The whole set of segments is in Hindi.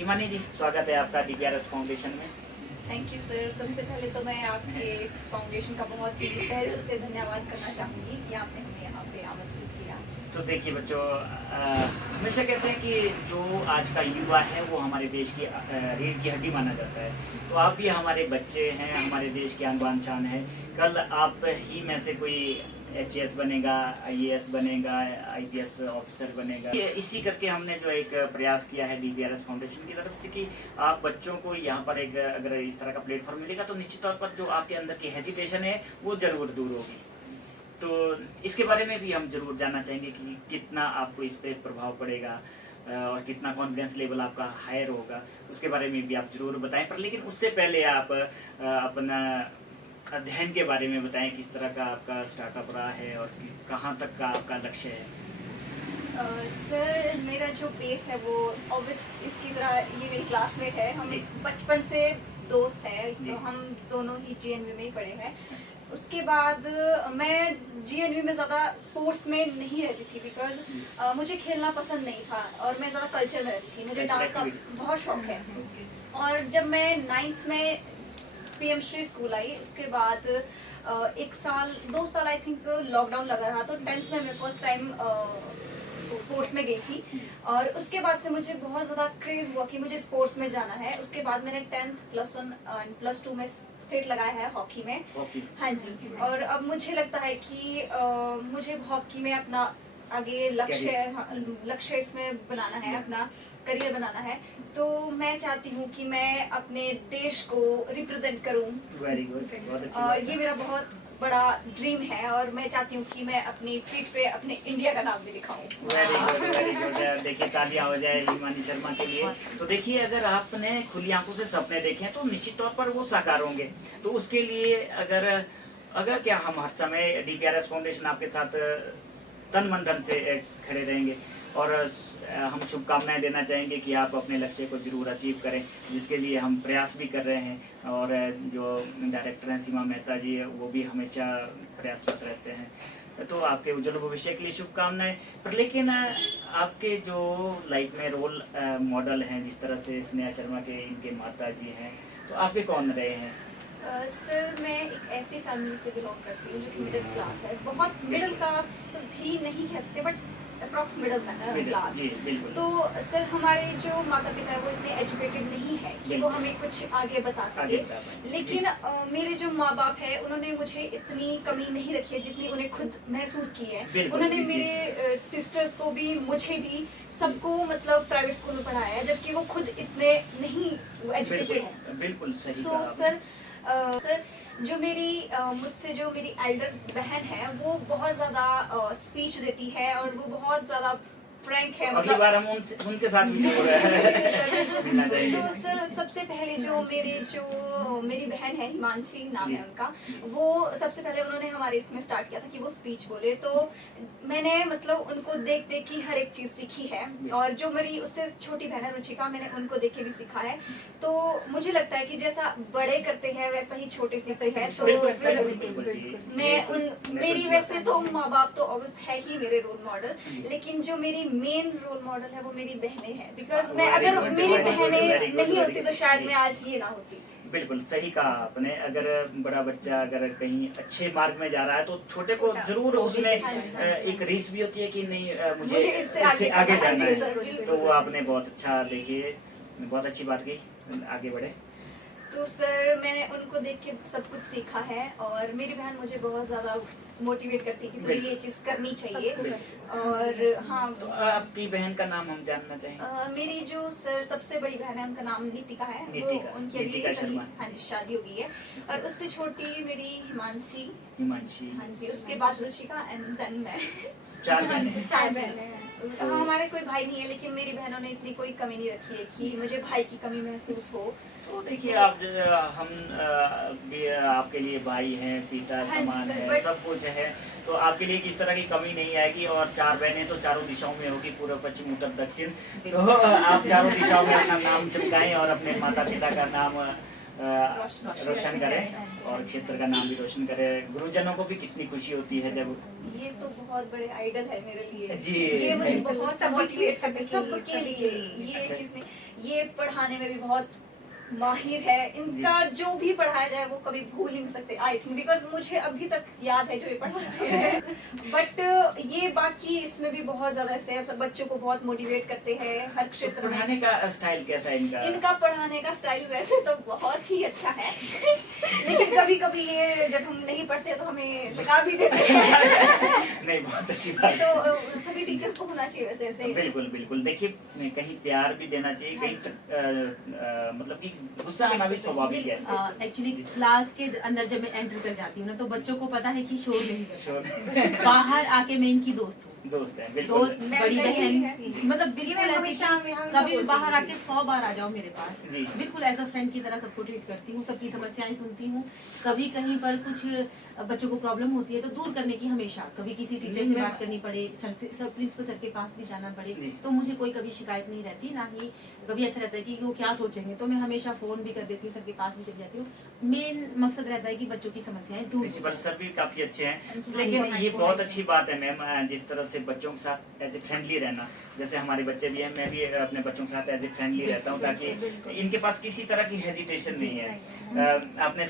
हिमानी जी, स्वागत है आपका डीपीआरएस फाउंडेशन में। Thank you sir. सबसे पहले तो मैं आपके इस फाउंडेशन का बहुत ही तहे दिल से धन्यवाद करना चाहूँगी कि आपने हमें यहाँ पे आमंत्रित किया। तो देखिए बच्चों, हमेशा कहते हैं कि जो आज का युवा है वो हमारे देश की रीढ़ की हड्डी माना जाता है। तो आप भी हमारे बच्चे हैं, हमारे देश की आन बान शान है। कल आप ही में से कोई एचएएस बनेगा, आईएएस बनेगा, आईपीएस ऑफिसर बनेगा। इसी करके हमने जो एक प्रयास किया है डीपीआरएस फाउंडेशन की तरफ से कि आप बच्चों को यहाँ पर एक अगर इस तरह का प्लेटफॉर्म मिलेगा तो निश्चित तौर पर जो आपके अंदर की हेजिटेशन है वो जरूर दूर होगी। तो इसके बारे में भी हम जरूर जानना चाहेंगे कि कितना आपको इस पर प्रभाव पड़ेगा और कितना कॉन्फिडेंस लेवल आपका हायर होगा, उसके बारे में भी आप जरूर बताएं। पर लेकिन उससे पहले आप अपना अध्ययन के बारे में बताएं, किस तरह का आपका स्टार्टअप रहा है और कहाँ तक का आपका लक्ष्य है। सर मेरा जो बेस है वो ऑब्वियस इसकी तरह ये मेरी क्लासमेट है। हम जी। बचपन से दोस्त हैं, जी। तो हम दोनों ही जीएनवी में ही पढ़े हैं। उसके बाद मैं जीएनवी में ज़्यादा स्पोर्ट्स में नहीं रहती थी बिकॉज मुझे खेलना पसंद नहीं था और मैं ज़्यादा कल्चर में रहती थी। मुझे डांस का बहुत शौक है। और जब मैं 9th में पीएम श्री स्कूल आई, उसके बाद 2 साल आई थिंक लॉकडाउन लगा रहा, तो 10th में मैं फर्स्ट टाइम स्पोर्ट्स में गई थी। और उसके बाद से मुझे बहुत ज़्यादा क्रेज हुआ कि मुझे स्पोर्ट्स में जाना है। उसके बाद मैंने 10th +1 एंड +2 में स्टेट लगाया है हॉकी में। हाँ जी। और अब मुझे लगता है कि मुझे हॉकी में अपना आगे लक्ष्य इसमें बनाना है, अपना करियर बनाना है। तो मैं चाहती हूँ कि मैं अपने देश को रिप्रेजेंट करूँ। वेरी गुड, बहुत अच्छी बात ये है। मेरा बहुत बड़ा ड्रीम है और मैं चाहती हूँ कि मैं अपनी पीठ पे अपने इंडिया का नाम भी लिखाऊं। Very good, very good. देखिए तालियां हो जाए हिमानी शर्मा के लिए। तो देखिए, अगर आपने खुली आंखों से सपने देखे हैं तो निश्चित तौर पर वो साकार होंगे। तो उसके लिए अगर क्या हम हर समय डीपीआरएस फाउंडेशन आपके साथ तन मन धन से खड़े रहेंगे और हम शुभकामनाएं देना चाहेंगे कि आप अपने लक्ष्य को जरूर अचीव करें, जिसके लिए हम प्रयास भी कर रहे हैं। और जो डायरेक्टर हैं सीमा मेहता जी, वो भी हमेशा प्रयासरत रहते हैं। तो आपके उज्जवल भविष्य के लिए शुभकामनाएं। पर लेकिन आपके जो लाइफ में रोल मॉडल हैं, जिस तरह से स्नेहा शर्मा के इनके माता जी हैं, तो आपके कौन रहे हैं? सर मैं एक ऐसी फैमिली से बिलोंग करती हूँ जो कि मिडिल क्लास है। बहुत मिडिल क्लास भी नहीं कह सकते बट अप्रॉक्स मिडिल क्लास। जी, बिल्कुल। तो सर हमारे जो माता पिता है वो इतने एजुकेटेड नहीं है कि वो हमें कुछ आगे बता सके। लेकिन मेरे जो माँ बाप है उन्होंने मुझे इतनी कमी नहीं रखी है जितनी उन्हें खुद महसूस की है। उन्होंने मेरे सिस्टर्स को भी, मुझे भी, सबको मतलब प्राइवेट स्कूल में पढ़ाया है, जबकि वो खुद इतने नहीं एजुकेटेड हैं। बिल्कुल सही सो कहा। सर जो मुझसे जो मेरी एल्डर बहन है वो बहुत ज़्यादा स्पीच देती है और वो बहुत ज़्यादा फ्रैंक है। अगली बार हम उनके साथ भी हो रहे हैं मिलना चाहिए। तो सर सबसे पहले जो मेरी बहन है, हिमांशी नाम है उनका, वो सबसे पहले उन्होंने हमारे इसमें स्टार्ट किया था कि वो स्पीच बोले। तो मैंने मतलब उनको देख देख के हर एक चीज़ सीखी है। और जो मेरी उससे छोटी बहन है रुचिका, मैंने उनको देख के भी सीखा है। तो मुझे लगता है कि जैसा बड़े करते हैं वैसा ही छोटे सीखते हैं। तो फिर मेरी वैसे तो माँ बाप तो ऑब्वियस है ही मेरे रोल मॉडल, लेकिन जो मेरी मेन रोल मॉडल है वो मेरी बहनें हैं। बिकॉज मैं अगर मेरी बहनें नहीं होती तो शायद मैं आज ये ना होती। बिल्कुल सही कहा आपने। अगर बड़ा बच्चा अगर कहीं अच्छे मार्ग में जा रहा है तो छोटे को जरूर उसमें एक रीस भी होती है कि नहीं, मुझे इससे आगे जाना है। तो वो आपने बहुत अच्छा, देखिए बहुत अच्छी बात की, आगे बढ़े। तो सर मैंने उनको देख के सब कुछ सीखा है और मेरी बहन मुझे बहुत ज़्यादा मोटिवेट करती है कि तुझे ये चीज़ करनी चाहिए। और हाँ, तो आपकी बहन का नाम हम जानना चाहेंगे। मेरी जो सर सबसे बड़ी बहन है उनका नाम नीतिका है। वो उनकी अभी हाँ जी शादी हो गई है। और उससे छोटी मेरी हिमांशी। हाँ जी, उसके बाद रुचिका एंड देन मैं। 4 बहनें। 4 बहनें हैं। हमारे कोई भाई नहीं है, लेकिन मेरी बहनों ने इतनी कोई कमी नहीं रखी है कि मुझे भाई की कमी महसूस हो। तो देखिए, आप हम भी आपके लिए भाई हैं, पिता समान है, सब कुछ है। तो आपके लिए किस तरह की कमी नहीं आएगी। और 4 बहनें तो चारों दिशाओं में होगी, पूर्व पश्चिम उत्तर दक्षिण। तो आप चारों दिशाओं में अपना नाम चमकाएं और अपने माता पिता का नाम रोशन करें और क्षेत्र का नाम भी रोशन करें। गुरुजनों को भी कितनी खुशी होती है जब, ये तो बहुत बड़े आइडल है मेरे लिए जी। ये मुझे बहुत मोटिवेट करते सबके लिए। ये अच्छा। ये पढ़ाने में भी बहुत माहिर है। इनका जो भी पढ़ाया जाए वो कभी भूल ही नहीं सकते आई थिंक, बिकॉज मुझे अभी तक याद है जो ये पढ़ाते हैं। बट ये बाकी इसमें भी बहुत ज्यादा ऐसे है, बच्चों को बहुत मोटिवेट करते हैं हर क्षेत्र में। पढ़ाने का स्टाइल कैसा है इनका? इनका पढ़ाने का स्टाइल वैसे तो बहुत ही अच्छा है लेकिन कभी कभी ये जब हम नहीं पढ़ते तो हमें लगा भी देते हैं। नहीं, बहुत अच्छी बात तो है। सभी टीचर्स को होना चाहिए वैसे ऐसे। बिल्कुल बिल्कुल, देखिए कहीं प्यार भी देना चाहिए, हाँ कहीं मतलब कि गुस्सा आना भी स्वाभाविक है। एक्चुअली क्लास के अंदर जब मैं एंटर कर जाती हूँ ना, तो बच्चों को पता है कि शोर नहीं करना। शोर बाहर आके मैं इनकी दोस्त हूँ, दोस्त है, बिल्कुल दोस्त मैं बड़ी यही बहन, है। मतलब बिल्कुल ऐसे हमेशा कि हमेशा कभी भी बोलती बाहर हूँ। आके 100 बार आ जाओ मेरे पास, जी। बिल्कुल एज अ फ्रेंड की तरह सबको ट्रीट करती हूँ, सबकी समस्याएं सुनती हूँ। कभी कहीं पर कुछ बच्चों को प्रॉब्लम होती है तो दूर करने की हमेशा, कभी किसी टीचर से बात करनी पड़े, सर से, सर प्रिंसिपल सर के पास भी जाना पड़े, तो मुझे कोई कभी शिकायत नहीं रहती, ना ही कभी ऐसा रहता है कि वो क्या सोचेंगे, तो मैं हमेशा फोन भी कर देती हूँ, सबके पास भी चली जाती हूँ। मेन मकसद रहता है कि बच्चों की समस्याएं दूर हो प्रिंसिपल जाएं। सर भी काफी अच्छे हैं, जी, लेकिन जी, ये जी, बहुत जी। अच्छी बात है मैम, जिस तरह से बच्चों के साथ एज ए फ्रेंडली रहना। जैसे हमारे बच्चे भी हैं, मैं भी अपने बच्चों के साथ एज ए फ्रेंडली रहता हूँ, ताकि इनके पास किसी तरह की हेजिटेशन नहीं है। आपने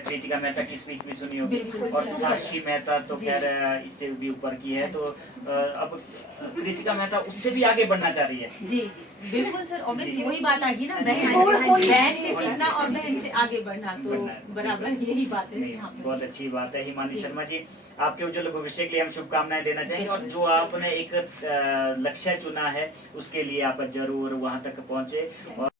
कृतिका मेहता की स्पीच भी सुनी होगी, बिल्कुल, और बिल्कुल। साक्षी मेहता तो जी। खैर इससे भी ऊपर की है। हाँ तो अब कृतिका मेहता उससे भी आगे बढ़ना चाह रही है। जी जी बिल्कुल सर, ऑब्वियसली जी। वही बात आ गई ना, जी, बहन हाँ जी, बहन से जी, सीखना और बहन से आगे बढ़ना, तो बराबर यही बात है नहीं, यहाँ पे। बहुत अच्छी बात है। हिमानी जी। शर्मा जी, आपके उज्जवल भविष्य के लिए हम शुभकामनाएं देना चाहेंगे, और जो आपने एक लक्ष्य चुना है उसके लिए आप जरूर वहां तक पहुंचे। और